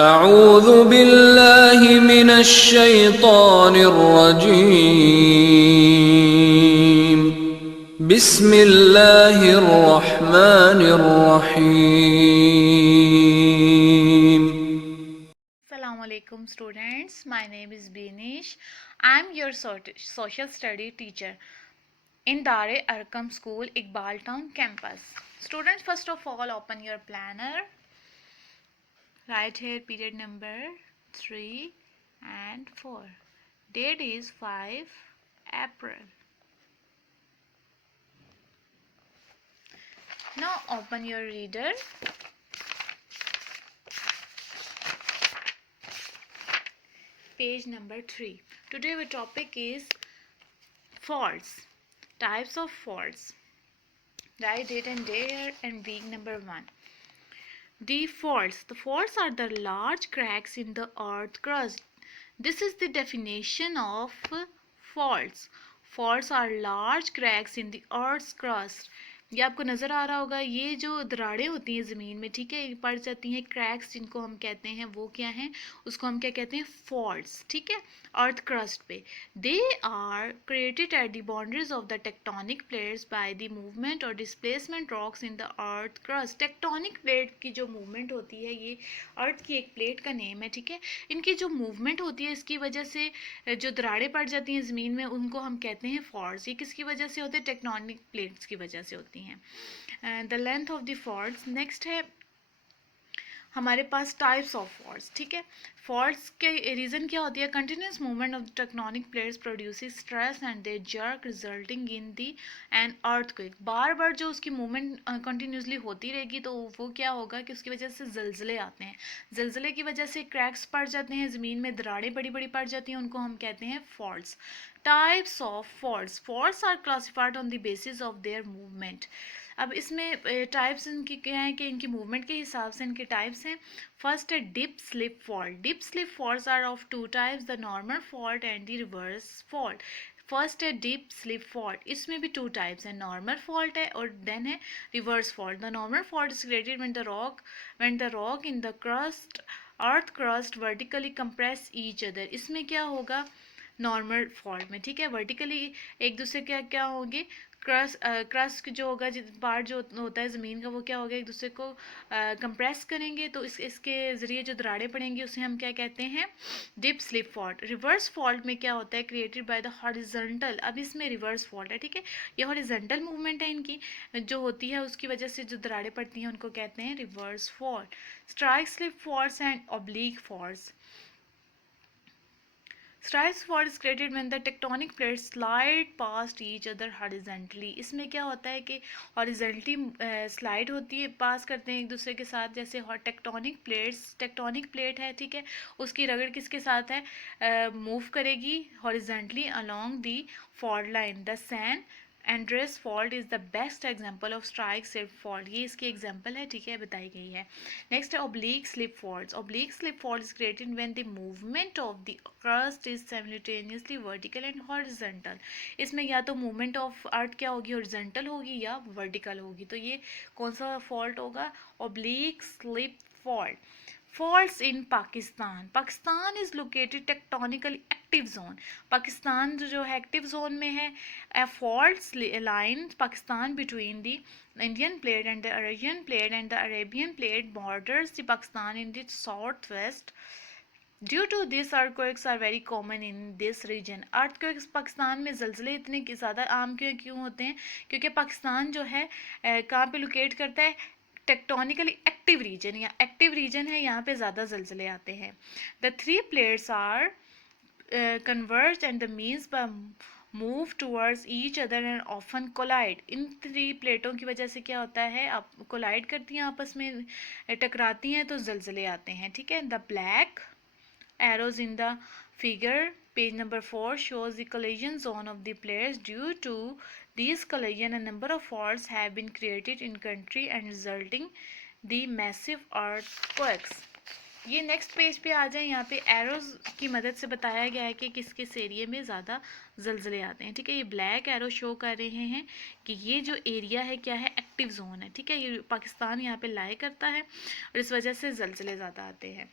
अऊज़ु बिल्लाहि मिनश शैतानिर रजीम। बिस्मिल्लाहिर रहमानिर रहीम। Assalamualaikum students, my name is Binish. I am your social study teacher in Dare Arkam School, Iqbal Town campus. Students, first of all, open your planner. Write here period number 3 and 4. Date is 5 April. Now open your reader. Page number 3. Today our topic is faults. Types of faults. Write date and day and week number 1. The faults. The faults are the large cracks in the earth crust. This is the definition of faults. Faults are large cracks in the earth's crust. ये आपको नज़र आ रहा होगा, ये जो दरारें होती हैं ज़मीन में, ठीक है, पड़ जाती हैं, क्रैक्स जिनको हम कहते हैं, वो क्या हैं, उसको हम क्या कहते हैं, फॉल्ट्स, ठीक है, अर्थ क्रस्ट पे. They are created at the boundaries of the tectonic plates by the movement और displacement rocks in the earth crust. Tectonic plate की जो मूवमेंट होती है, ये अर्थ की एक प्लेट का नेम है, ठीक है, इनकी जो मूवमेंट होती है, इसकी वजह से जो दरारें पड़ जाती हैं ज़मीन में, उनको हम कहते हैं फॉल्ट्स. ये किसकी वजह से होते हैं, टेक्टोनिक प्लेट्स की वजह से होती हैं. The length of the faults. Next है हमारे पास टाइप्स ऑफ फॉल्ट्स, ठीक है. फॉल्ट्स के रीज़न क्या होती है, continuous movement of the tectonic plates produces stress and they jerk resulting in the an earthquake. बार बार जो उसकी मूवमेंट कंटिन्यूसली होती रहेगी तो वो क्या होगा कि उसकी वजह से जलजले आते हैं. जलजले की वजह से क्रैक्स पड़ जाते हैं ज़मीन में, दरारें बड़ी बड़ी पड़ जाती हैं, उनको हम कहते हैं faults. Types of faults. Faults are classified on the basis of their movement. अब इसमें टाइप्स इनकी क्या है कि इनकी मूवमेंट के हिसाब से इनके टाइप्स हैं. फर्स्ट है dip slip fault. Dip slip faults are of two types, the normal fault and the reverse fault. First है डिप स्लिप फॉल्ट. इसमें भी टू टाइप्स है, नॉर्मल फॉल्ट है और देन है reverse fault. The normal fault is created when the rock in the crust earth crust vertically compress each other. इसमें क्या होगा नॉर्मल फॉल्ट में, ठीक है, वर्टिकली एक दूसरे क्या क्या होंगे, क्रस्ट जो होगा, पार्ट जो होता है ज़मीन का, वो क्या होगा, एक दूसरे को कंप्रेस करेंगे, तो इसके ज़रिए जो दरारें पड़ेंगी उसे हम क्या कहते हैं, dip slip fault. Reverse fault में क्या होता है, क्रिएटेड बाय द हॉरिजॉन्टल. अब इसमें रिवर्स फॉल्ट है, ठीक है, ये हॉरिजॉन्टल मूवमेंट है इनकी जो होती है, उसकी वजह से जो दरारें पड़ती हैं उनको कहते हैं reverse fault. Strike slip faults and oblique faults. Strike fault is created when the tectonic plates slide past each other horizontally. इसमें क्या होता है कि horizontally स्लाइड होती है, पास करते हैं एक दूसरे के साथ. जैसे टेक्टोनिक प्लेट है, ठीक है, उसकी रगड़ किसके साथ है, मूव करेगी horizontally along the fault line. The San Andreas fault is the best example of strike slip fault. ये इसकी एग्जाम्पल है, ठीक है, बताई गई है. नेक्स्ट है oblique slip faults. Oblique slip fault is created when the movement of the crust is simultaneously vertical and horizontal. इसमें या तो movement of earth क्या होगी, horizontal होगी या vertical होगी. तो ये कौन सा fault होगा, oblique slip fault. Faults in Pakistan. Pakistan is located tectonically active zone. Pakistan जो है एक्टिव जोन में है. A faults line Pakistan between the Indian plate and the Arabian plate and the Arabian plate borders the Pakistan in the southwest. Due to this earthquakes are very common in this region. earthquakes Pakistan में जलजले इतने ज़्यादा आम क्यों होते हैं, क्योंकि पाकिस्तान जो है कहाँ पे लोकेट करता है, टेक्टोनिकली एक्टिव रीजन या एक्टिव रीजन है, यहाँ पे ज़्यादा जलजले आते हैं. The three plates are converge and the means by move towards each other and often collide. In three प्लेटों की वजह से क्या होता है, आप कोलाइड करती हैं, आपस में टकराती हैं, तो जलजले आते हैं, ठीक है. The black arrows in the figure page number 4 shows the collision zone of the plates. Due to these collision a number of faults have been created in country and resulting the massive earthquakes. ये next page पे आ जाए, यहाँ पे arrows की मदद से बताया गया है कि किस किस एरिया में ज़्यादा जलजले आते हैं, ठीक है. ये ब्लैक एरो शो कर रहे हैं कि ये जो एरिया है क्या है, एक्टिव जोन है, ठीक है, ये पाकिस्तान यहाँ पे लाई करता है और इस वजह से जलजले ज़्यादा आते हैं.